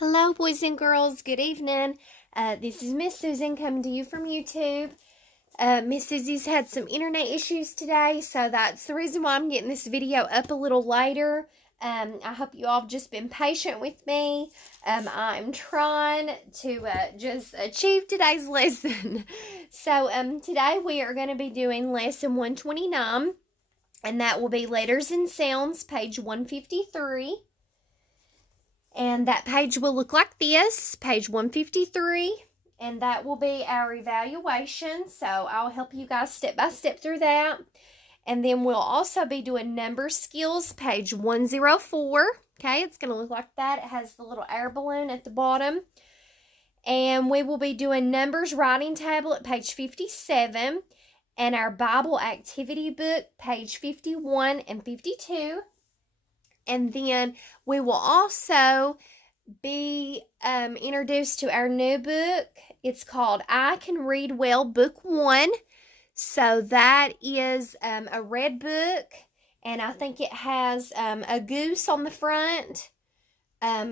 Hello, boys and girls. Good evening. This is Miss Susan coming to you from YouTube. Miss Susie's had some internet issues today, so that's the reason why I'm getting this video up a little later. I hope you all have just been patient with me. I'm trying to just achieve today's lesson. So today we are going to be doing lesson 129, and that will be Letters and Sounds, page 153. And that page will look like this, page 153, and that will be our evaluation. So I'll help you guys step by step through that. And then we'll also be doing number skills, page 104. Okay, it's going to look like that. It has the little air balloon at the bottom. And we will be doing numbers writing tablet, page 57, and our Bible activity book, page 51 and 52. And then we will also be introduced to our new book. It's called I Can Read Well, Book 1. So that is a red book, and I think it has a goose on the front.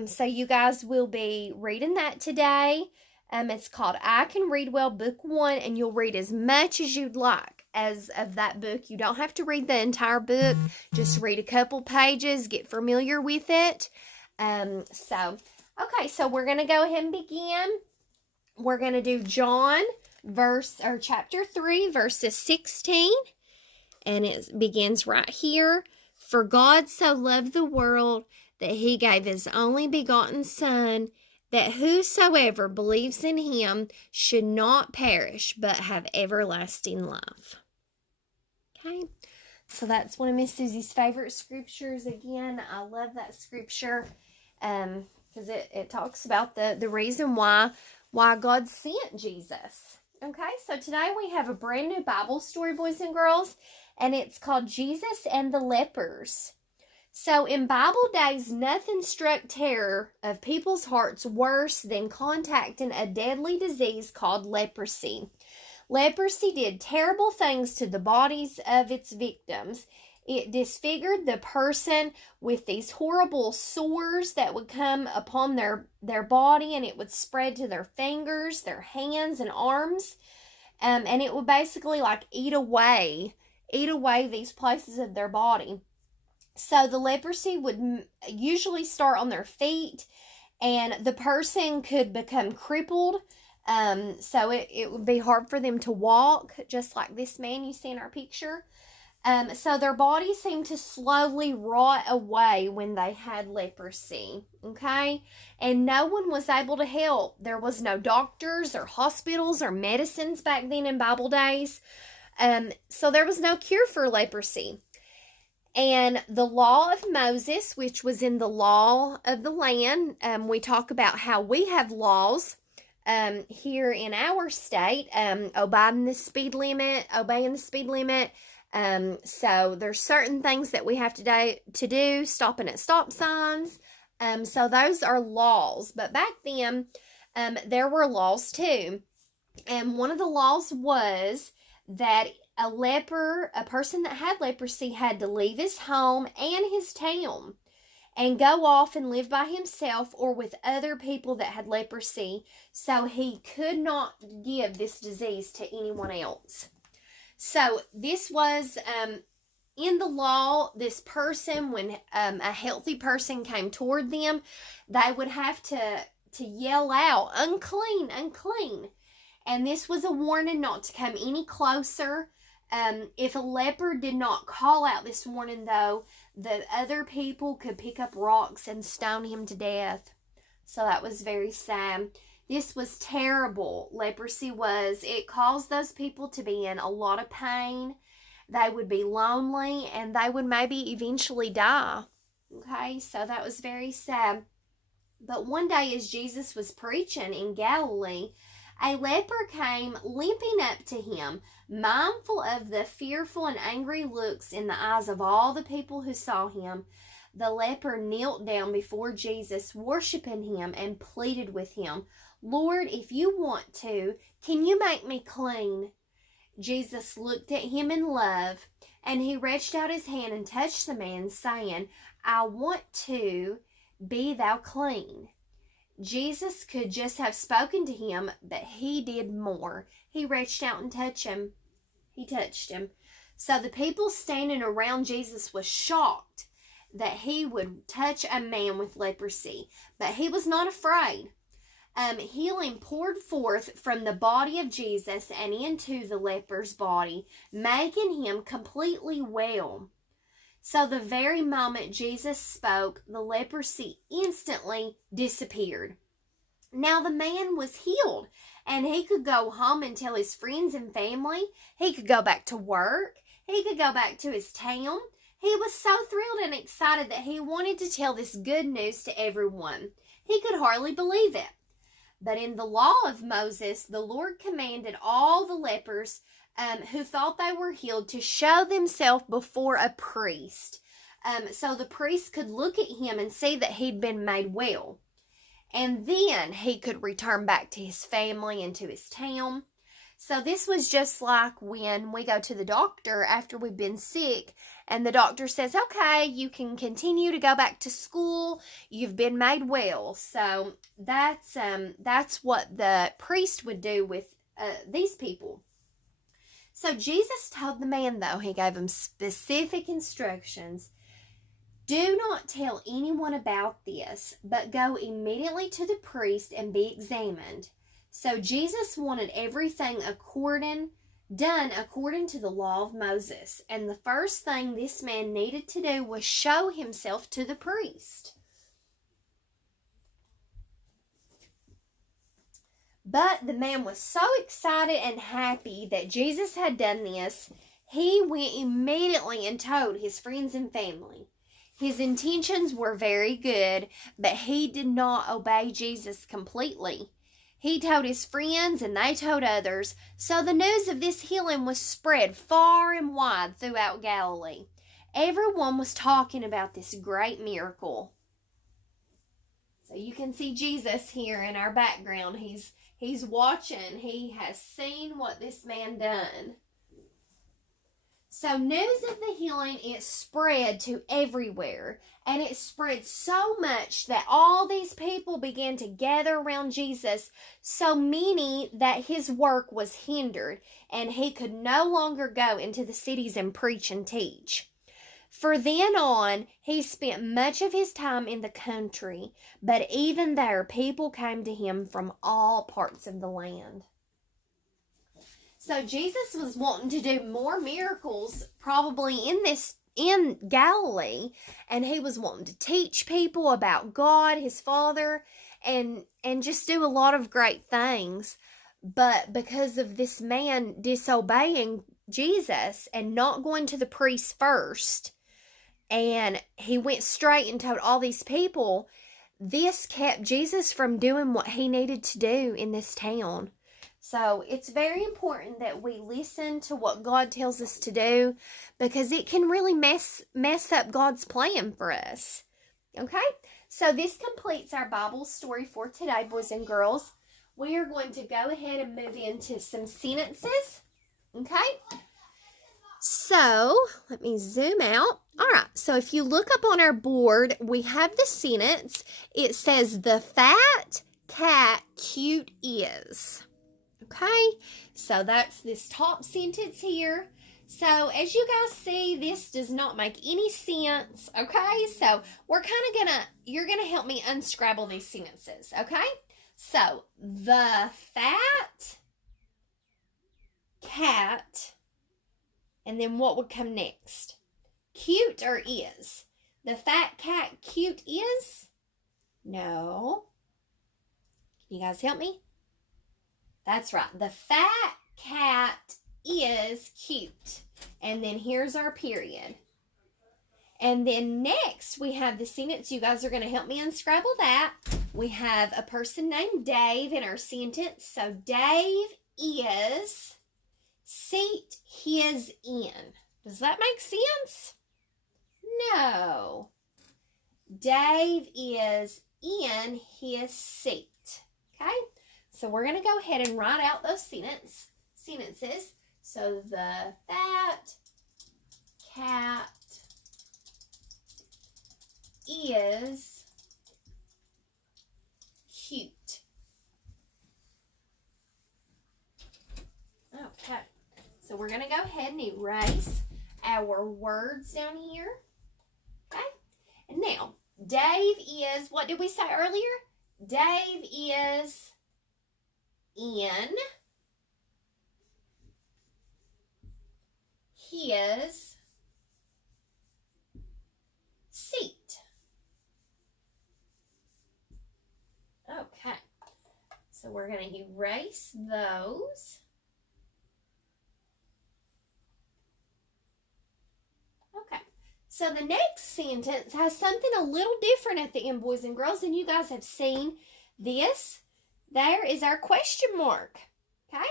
So you guys will be reading that today. It's called I Can Read Well, Book 1, and you'll read as much as you'd like as of that book. You don't have to read the entire book. Just read a couple pages, get familiar with it. So we're going to go ahead and begin. We're going to do John chapter 3, verses 16, and it begins right here. For God so loved the world that he gave his only begotten Son, that whosoever believes in him should not perish, but have everlasting life. Okay, so that's one of Miss Susie's favorite scriptures. Again, I love that scripture because it talks about the reason why God sent Jesus. Okay, so today we have a brand new Bible story, boys and girls, and it's called Jesus and the Lepers. So in Bible days, nothing struck terror of people's hearts worse than contacting a deadly disease called leprosy. Leprosy did terrible things to the bodies of its victims. It disfigured the person with these horrible sores that would come upon their body, and it would spread to their fingers, their hands, and arms. And it would basically like eat away these places of their body. So the leprosy would usually start on their feet, and the person could become crippled. So it would be hard for them to walk, just like this man you see in our picture. So their bodies seemed to slowly rot away when they had leprosy, okay? And no one was able to help. There was no doctors or hospitals or medicines back then in Bible days. So there was no cure for leprosy. And the law of Moses, which was in the law of the land, we talk about how we have laws here in our state, obeying the speed limit. So there's certain things that we have to do, stopping at stop signs. So those are laws. But back then, there were laws too. And one of the laws was that a person that had leprosy had to leave his home and his town and go off and live by himself or with other people that had leprosy, so he could not give this disease to anyone else. So this was in the law. This person, when a healthy person came toward them, they would have to yell out, "Unclean, unclean." And this was a warning not to come any closer. If a leper did not call out this warning, though, the other people could pick up rocks and stone him to death. So that was very sad. This was terrible. Leprosy was. It caused those people to be in a lot of pain. They would be lonely, and they would maybe eventually die. Okay, so that was very sad. But one day as Jesus was preaching in Galilee, a leper came limping up to him, mindful of the fearful and angry looks in the eyes of all the people who saw him. The leper knelt down before Jesus, worshiping him, and pleaded with him, "Lord, if you want to, can you make me clean?" Jesus looked at him in love, and he reached out his hand and touched the man, saying, "I want to, be thou clean." Jesus could just have spoken to him, but he did more. He reached out and touched him. He touched him. So the people standing around Jesus was shocked that he would touch a man with leprosy, but he was not afraid. Healing poured forth from the body of Jesus and into the leper's body, making him completely well. So the very moment Jesus spoke, the leprosy instantly disappeared. Now the man was healed, and he could go home and tell his friends and family. He could go back to work. He could go back to his town. He was so thrilled and excited that he wanted to tell this good news to everyone. He could hardly believe it. But in the law of Moses, the Lord commanded all the lepers who thought they were healed to show themselves before a priest. So the priest could look at him and see that he'd been made well. And then he could return back to his family and to his town. So this was just like when we go to the doctor after we've been sick, and the doctor says, okay, you can continue to go back to school. You've been made well. So that's what the priest would do with these people. So Jesus told the man, though, he gave him specific instructions. Do not tell anyone about this, but go immediately to the priest and be examined. So Jesus wanted everything done according to the law of Moses. And the first thing this man needed to do was show himself to the priest. But the man was so excited and happy that Jesus had done this, he went immediately and told his friends and family. His intentions were very good, but he did not obey Jesus completely. He told his friends and they told others, so the news of this healing was spread far and wide throughout Galilee. Everyone was talking about this great miracle. So you can see Jesus here in our background. He's watching. He has seen what this man done. So news of the healing, it spread to everywhere. And it spread so much that all these people began to gather around Jesus, so many that his work was hindered, and he could no longer go into the cities and preach and teach. For then on, he spent much of his time in the country, but even there, people came to him from all parts of the land. So Jesus was wanting to do more miracles probably in Galilee, and he was wanting to teach people about God, his Father, and just do a lot of great things. But because of this man disobeying Jesus and not going to the priest first, and he went straight and told all these people, this kept Jesus from doing what he needed to do in this town. So it's very important that we listen to what God tells us to do, because it can really mess up God's plan for us. Okay? So this completes our Bible story for today, boys and girls. We are going to go ahead and move into some sentences. Okay? So let me zoom out. All right. So if you look up on our board, we have the sentence. It says, the fat cat cute is. Okay, so that's this top sentence here. So as you guys see, this does not make any sense. Okay, so you're gonna help me unscrabble these sentences. Okay, so the fat cat, and then what would come next? Cute or is? The fat cat cute is? No. Can you guys help me? That's right. The fat cat is cute. And then here's our period. And then next we have the sentence. You guys are going to help me unscrabble that. We have a person named Dave in our sentence. So Dave is seat his in. Does that make sense? No. Dave is in his seat. Okay? So we're going to go ahead and write out those sentences. So the fat cat is cute. we're going to go ahead and erase our words down here. Okay? And now, Dave is, what did we say earlier? Dave is in his seat. Okay, so we're going to erase those. Okay, so the next sentence has something a little different at the end, boys and girls, and you guys have seen this. There is our question mark. Okay?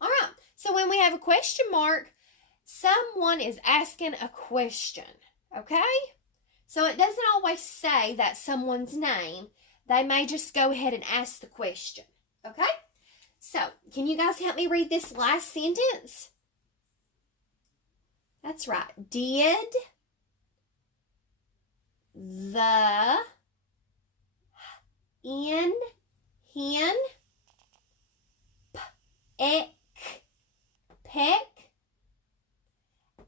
All right, so when we have a question mark, someone is asking a question. Okay? So it doesn't always say that someone's name. They may just go ahead and ask the question. Okay? So, can you guys help me read this last sentence? That's right. Did the in hen peck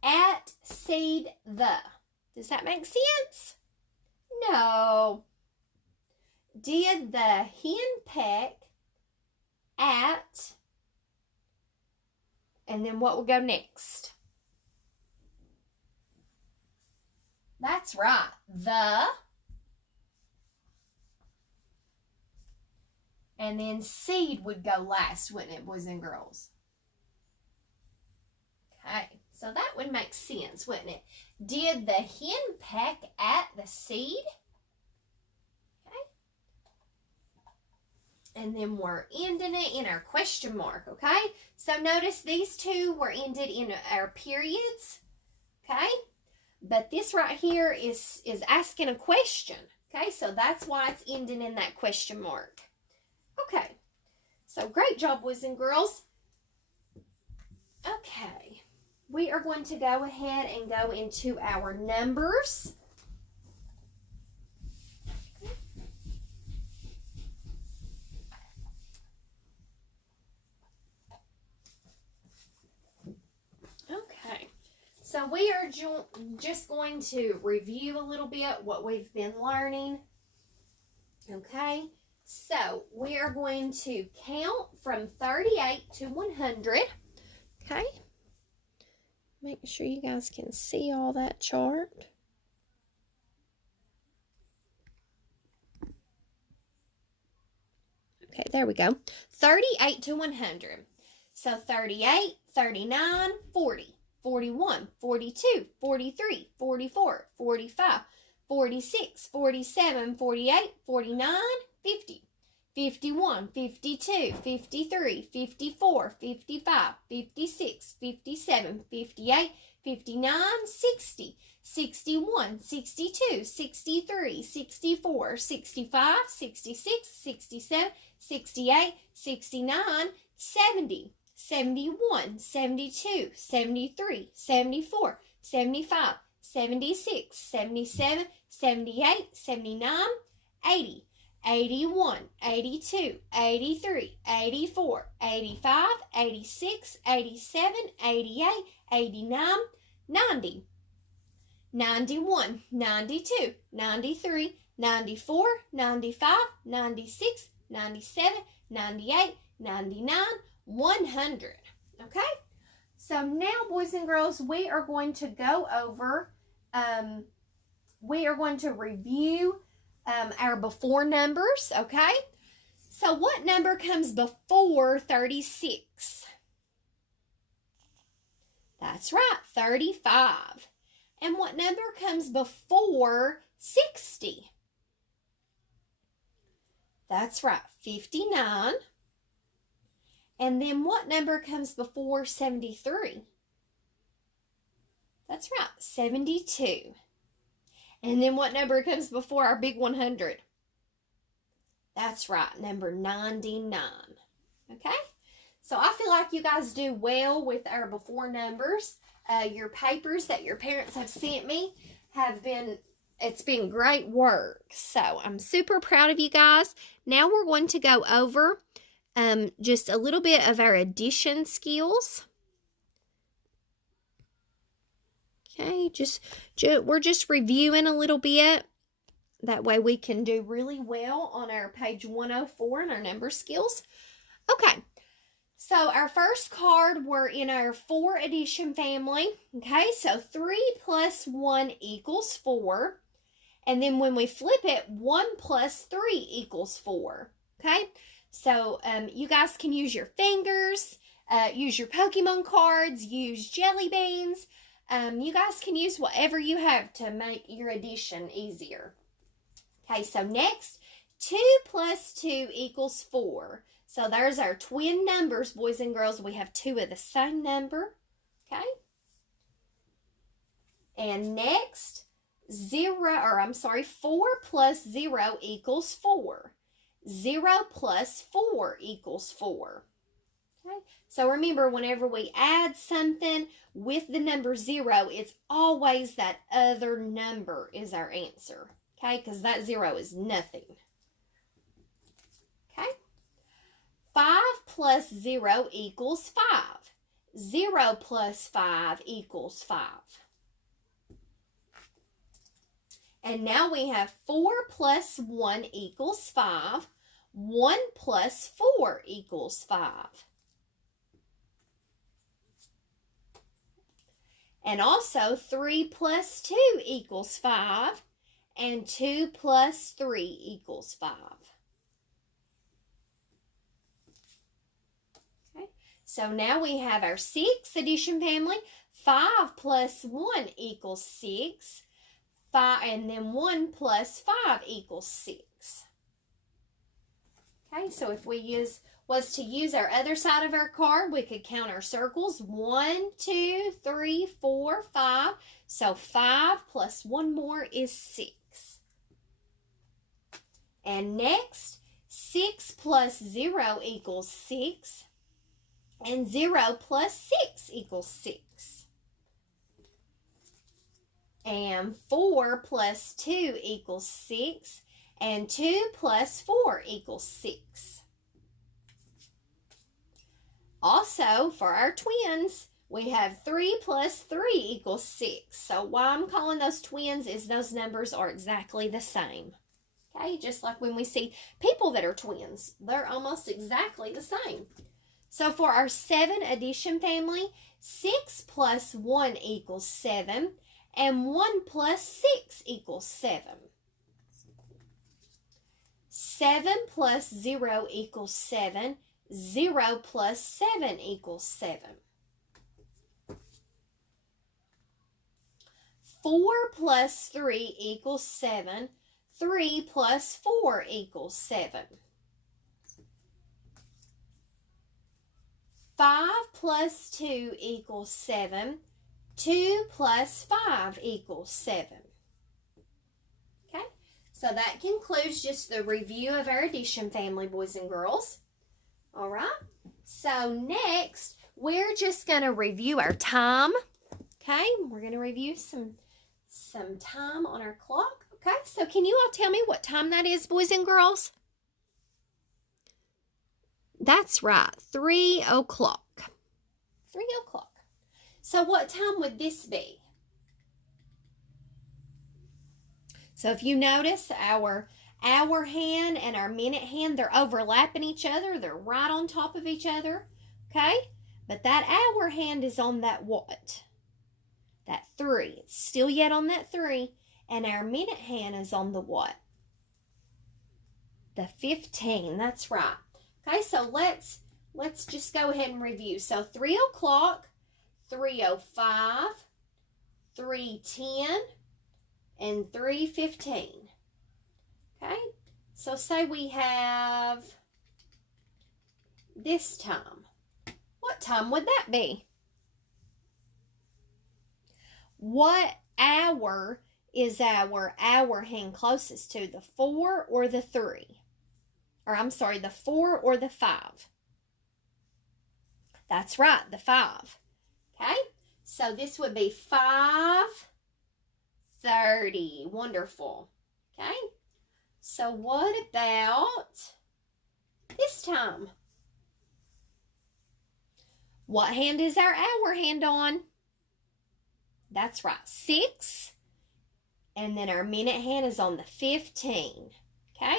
at seed the. Does that make sense? No. Did the hen peck at, and then what will go next? That's right. The, and then seed would go last, wouldn't it, boys and girls? Okay, so that would make sense, wouldn't it? Did the hen peck at the seed? And then we're ending it in our question mark, okay? So notice these two were ended in our periods, okay? But this right here is asking a question, okay? So that's why it's ending in that question mark. Okay, so great job, boys and girls. Okay, we are going to go ahead and go into our numbers. So we are just going to review a little bit what we've been learning. Okay, so we are going to count from 38 to 100. Okay, make sure you guys can see all that chart. Okay, there we go. 38 to 100. So 38, 39, 40. 41, 42, 43, 44, 45, 46, 47, 48, 49, 50, 51, 52, 53, 54, 55, 56, 57, 58, 59, 60, 61, 62, 63, 64, 65, 66, 67, 68, 69, 70. 71, 72, 73, 74, 75, 76, 77, 78, 79, 80, 81, 82, 83, 84, 85, 86, 87, 88, 89, 90, 91, 92, 93, 94, 95, 96, 97, 98, 99, 100. Okay, so now, boys and girls, we are going to go over, we are going to review our before numbers. Okay, so what number comes before 36? That's right, 35. And what number comes before 60? That's right, 59. And then what number comes before 73? That's right, 72. And then what number comes before our big 100? That's right, number 99. Okay? So I feel like you guys do well with our before numbers. Your papers that your parents have sent me it's been great work. So I'm super proud of you guys. Now we're going to go over just a little bit of our addition skills. Okay, we're just reviewing a little bit. That way we can do really well on our page 104 in our number skills. Okay, so our first card, we're in our 4 addition family. Okay, so 3 plus 1 equals 4. And then when we flip it, 1 plus 3 equals 4. Okay, so you guys can use your fingers, use your Pokemon cards, use jelly beans. You guys can use whatever you have to make your addition easier. Okay, so next, 2 plus 2 equals 4. So there's our twin numbers, boys and girls. We have 2 of the same number. Okay. And next, 4 plus 0 equals 4. 0 plus 4 equals 4. Okay. So remember, whenever we add something with the number 0, it's always that other number is our answer. Okay, because that 0 is nothing. Okay. 5 plus 0 equals 5. 0 plus 5 equals 5. And now we have 4 plus 1 equals 5. 1 plus 4 equals 5. And also 3 plus 2 equals 5. And 2 plus 3 equals 5. Okay, so now we have our 6 addition family. 5 plus 1 equals 6. 5, and then 1 plus 5 equals 6. Okay, so if we was to use our other side of our card, we could count our circles. 1, 2, 3, 4, 5. So 5 plus 1 more is 6. And next, 6 plus 0 equals 6. And 0 plus 6 equals 6. And 4 plus 2 equals 6. And 2 plus 4 equals 6. Also, for our twins, we have 3 plus 3 equals 6. So why I'm calling those twins is those numbers are exactly the same. Okay, just like when we see people that are twins, they're almost exactly the same. So for our 7 addition family, 6 plus 1 equals 7, and 1 plus 6 equals 7. 7 plus 0 equals 7. 0 plus 7 equals 7. 4 plus 3 equals 7. 3 plus 4 equals 7. 5 plus 2 equals 7. 2 plus 5 equals 7. Okay, so that concludes just the review of our addition family, boys and girls. All right, so next, we're just going to review our time. Okay, we're going to review some time on our clock. Okay, so can you all tell me what time that is, boys and girls? That's right, 3 o'clock. 3 o'clock. So what time would this be? So if you notice, our hour hand and our minute hand, they're overlapping each other. They're right on top of each other. Okay? But that hour hand is on that what? That 3. It's still yet on that 3. And our minute hand is on the what? The 15. That's right. Okay, so let's just go ahead and review. So 3 o'clock, 3:05, 3:10, and 3:15. Okay, so say we have this time. What time would that be? What hour is our hour hand closest to, the 4 or the 3? Or I'm sorry, the 4 or the 5? That's right, the 5. Okay, so this would be 5:30. Wonderful. Okay, so what about this time? What hand is our hour hand on? That's right, 6. And then our minute hand is on the 15. Okay?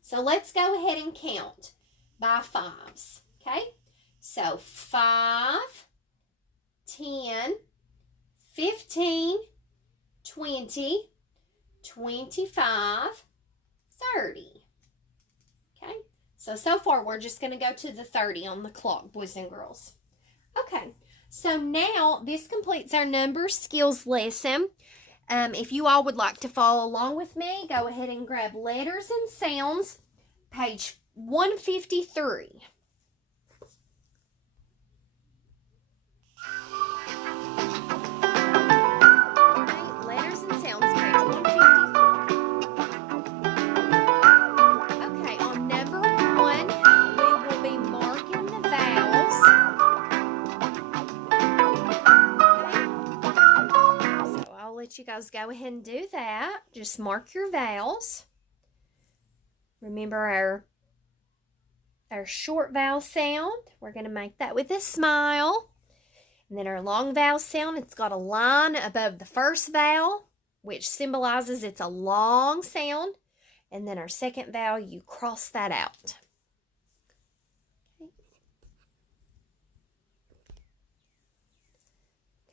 So let's go ahead and count by 5s. Okay? So 5, 10, 15, 20, 25, 30. Okay? So far we're just going to go to the 30 on the clock, boys and girls. Okay. So now this completes our number skills lesson. If you all would like to follow along with me, go ahead and grab Letters and Sounds, page 153. Okay, Letters and Sounds, page 153. Okay, on number 1, we will be marking the vowels. Okay, so I'll let you guys go ahead and do that. Just mark your vowels. Remember our short vowel sound. We're going to make that with a smile. And then our long vowel sound, it's got a line above the first vowel, which symbolizes it's a long sound. And then our second vowel, you cross that out.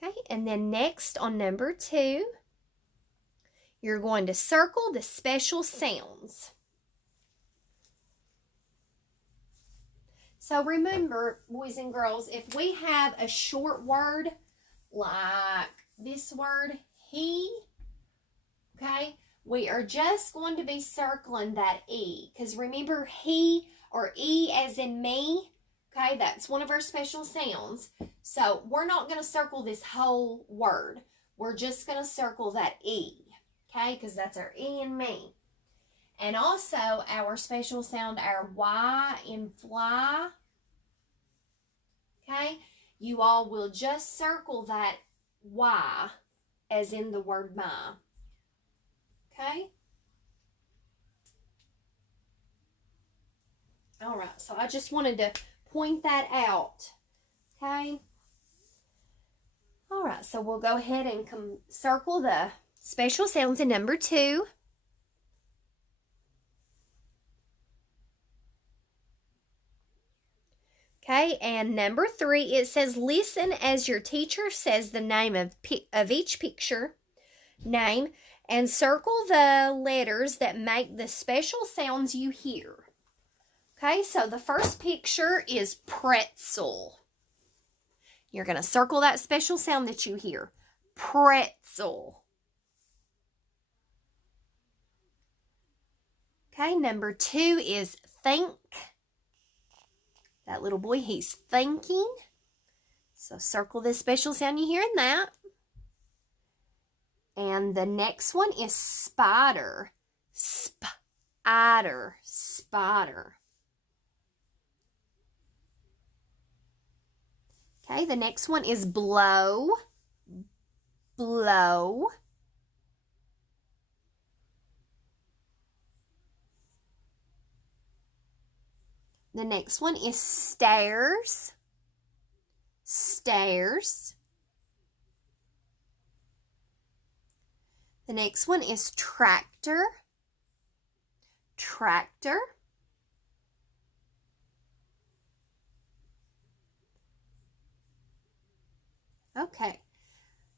Okay, and then next on number 2, you're going to circle the special sounds. So remember, boys and girls, if we have a short word like this word, he, okay, we are just going to be circling that E. Because remember, he or E as in me, okay, that's one of our special sounds. So we're not going to circle this whole word. We're just going to circle that E, okay, because that's our E in me. And also our special sound, our Y in fly, okay, you all will just circle that Y as in the word my, okay? All right, so I just wanted to point that out, okay? All right, so we'll go ahead and circle the special sounds in number 2. Okay, and number 3, it says, listen as your teacher says the name of each picture name and circle the letters that make the special sounds you hear. Okay, so the first picture is pretzel. You're going to circle that special sound that you hear. Pretzel. Okay, number 2 is think. That little boy, he's thinking. So circle this special sound you hear in that. And the next one is spider. Spider. Spider. Okay, the next one is blow. Blow. The next one is stairs. Stairs. The next one is tractor. Tractor. Okay.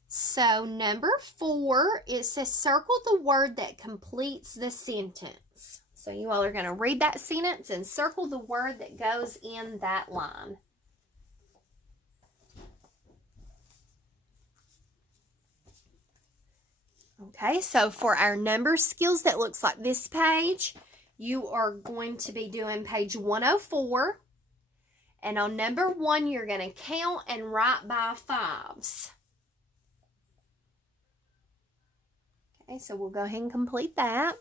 So number 4, it says circle the word that completes the sentence. So you all are going to read that sentence and circle the word that goes in that line. Okay, so for our number skills that looks like this page, you are going to be doing page 104. And on number 1, you're going to count and write by 5s. Okay, so we'll go ahead and complete that.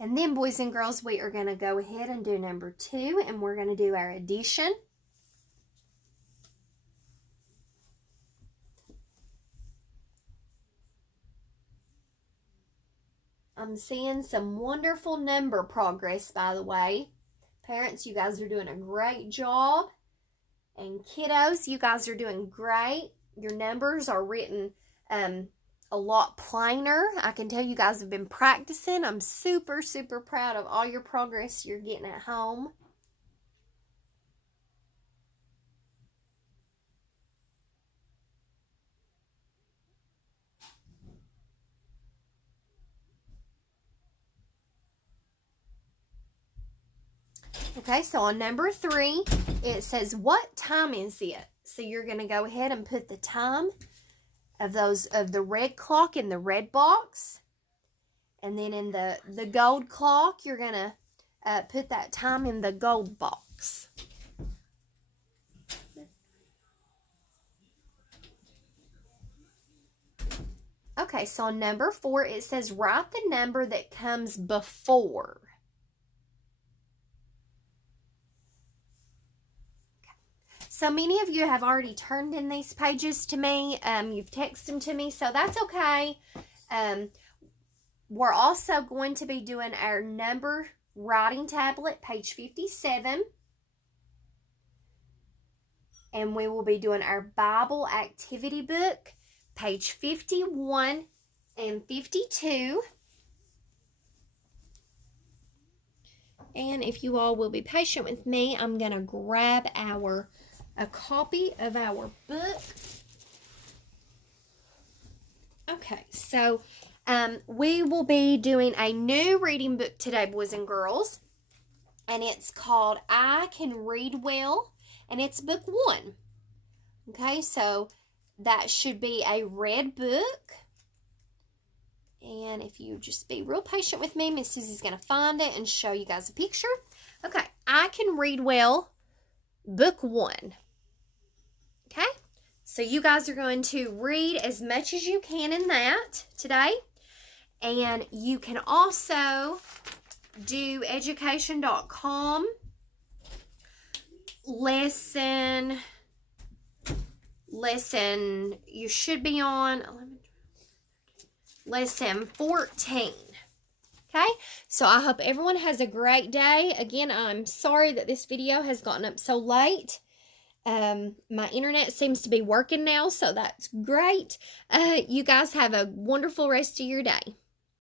And then, boys and girls, we are going to go ahead and do number 2, and we're going to do our addition. I'm seeing some wonderful number progress, by the way. Parents, you guys are doing a great job. And kiddos, you guys are doing great. Your numbers are written a lot plainer. I can tell you guys have been practicing. I'm super, super proud of all your progress you're getting at home. Okay, so on number 3, it says, what time is it? So you're going to go ahead and put the time of the red clock in the red box. And then in the gold clock, you're going to put that time in the gold box. Okay, so on number 4, it says, write the number that comes before. So many of you have already turned in these pages to me. You've texted them to me, so that's okay. We're also going to be doing our number writing tablet, page 57. And we will be doing our Bible activity book, page 51 and 52. And if you all will be patient with me, I'm going to grab a copy of our book. Okay, so we will be doing a new reading book today, boys and girls. And it's called I Can Read Well, and it's book 1. Okay, so that should be a red book. And if you just be real patient with me, Miss Susie's going to find it and show you guys a picture. Okay, I Can Read Well, book 1. Okay, so you guys are going to read as much as you can in that today. And you can also do education.com lesson, you should be on lesson 14. Okay, so I hope everyone has a great day. Again, I'm sorry that this video has gotten up so late. My internet seems to be working now, so that's great. You guys have a wonderful rest of your day.